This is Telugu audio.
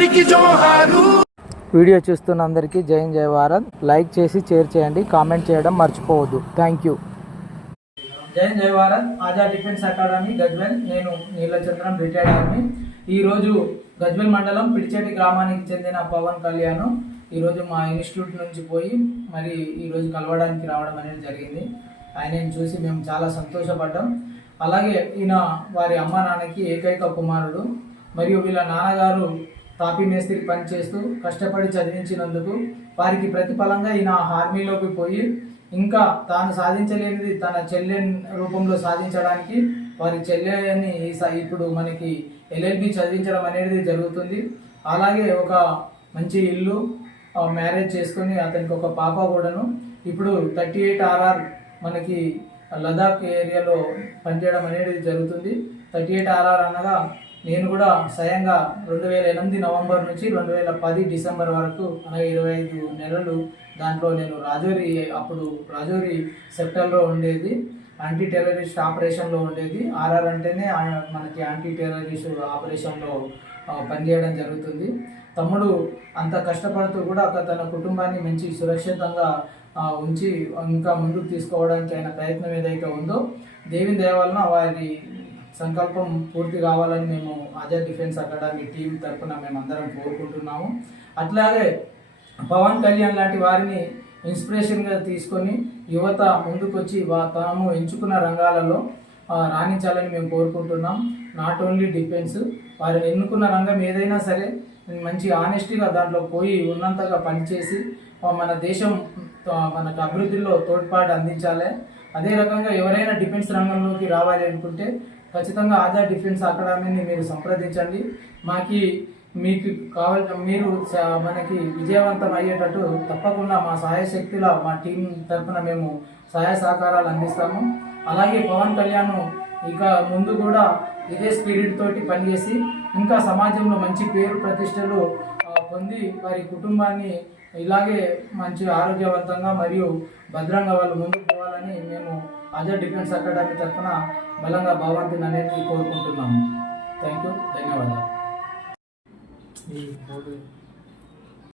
అందరికీ జోహారు. వీడియో చూస్తున్న అందరికీ జై జై భారత్. లైక్ చేసి షేర్ చేయండి, కామెంట్ చేయడం మర్చిపోవద్దు. Thank you. జై జై భారత్. Azad defence academy Gajwel. నేను నీలచంద్రం, రిటైర్డ్ ఆర్మీ. ఈరోజు గజ్వెల్ మండలం పిడిచేటి గ్రామానికి చెందిన పవన్ కళ్యాణ్ ఈరోజు మా ఇన్స్టిట్యూట్ నుంచి పోయి మరి ఈరోజు కలవడానికి రావడం అనేది జరిగింది. ఆయనను చూసి మేము చాలా సంతోషపడ్డాం. అలాగే ఈయన వారి అమ్మ నాన్నకి ఏకైక కుమారుడు మరియు వీళ్ళ నాన్నగారు తాపీ మేస్త్రి పనిచేస్తూ కష్టపడి చదివించినందుకు వారికి ప్రతిఫలంగా ఈయన ఆర్మీలోకి పోయి ఇంకా తాను సాధించలేనిది తన చెల్లె రూపంలో సాధించడానికి వారి చెల్లెని ఇప్పుడు మనకి LLB చదివించడం అనేది జరుగుతుంది. అలాగే ఒక మంచి ఇల్లు, మ్యారేజ్ చేసుకొని అతనికి ఒక పాప కూడాను. ఇప్పుడు 38 RR మనకి లదాఖ్ ఏరియాలో పనిచేయడం అనేది జరుగుతుంది. 38 RR అనగా నేను కూడా స్వయంగా 2008 నవంబర్ నుంచి 2010 డిసెంబర్ వరకు అనగా 25 నెలలు దాంట్లో నేను రాజోరి సెక్టర్లో ఉండేది. యాంటీ టెర్రరిస్ట్ ఆపరేషన్లో ఉండేది. RR అంటేనే మనకి యాంటీ టెర్రరిస్ట్ ఆపరేషన్లో పనిచేయడం జరుగుతుంది. తమ్ముడు అంత కష్టపడుతూ కూడా తన కుటుంబాన్ని మంచి సురక్షితంగా ఉంచి ఇంకా ముందుకు తీసుకోవడానికి ఆయన ప్రయత్నం ఏదైతే ఉందో దేవి దయ వలన వారి సంకల్పం పూర్తి కావాలని మేము ఆజాద్ డిఫెన్స్ అకాడమీ టీం తరఫున మేమందరం కోరుకుంటున్నాము. అట్లాగే పవన్ కళ్యాణ్ లాంటి వారిని ఇన్స్పిరేషన్గా తీసుకొని యువత ముందుకొచ్చి తాము ఎంచుకున్న రంగాలలో రాణించాలని మేము కోరుకుంటున్నాం. నాట్ ఓన్లీ డిఫెన్స్, వారిని ఎన్నుకున్న రంగం ఏదైనా సరే మంచి ఆనెస్టీగా దాంట్లో పోయి ఉన్నంతగా పనిచేసి మన దేశం మనకు అభివృద్ధిలో తోడ్పాటు అందించాలి. అదే రకంగా ఎవరైనా డిఫెన్స్ రంగంలోకి రావాలి అనుకుంటే ఖచ్చితంగా ఆజాద్ డిఫెన్స్ అకాడమీని మీరు సంప్రదించండి. మీకు మీరు మనకి విజయవంతం అయ్యేటట్టు తప్పకుండా మా సహాయ శక్తుల మా టీం తరఫున మేము సహాయ సహకారాలు అందిస్తాము. అలాగే పవన్ కళ్యాణ్ ఇక ముందు కూడా ఇదే స్పిరిట్ తోటి పనిచేసి ఇంకా సమాజంలో మంచి పేరు ప్రతిష్టలు పొంది వారి కుటుంబాన్ని ఇలాగే మంచి ఆరోగ్యవంతంగా మరియు భద్రంగా వాళ్ళు ముందుకు పోవాలని మేము ఆజాద్ డిఫెన్స్ అకాడమీ తరఫున బలంగా భగవంతుని అనేది కోరుకుంటున్నాము. థ్యాంక్ యూ, ధన్యవాదాలు.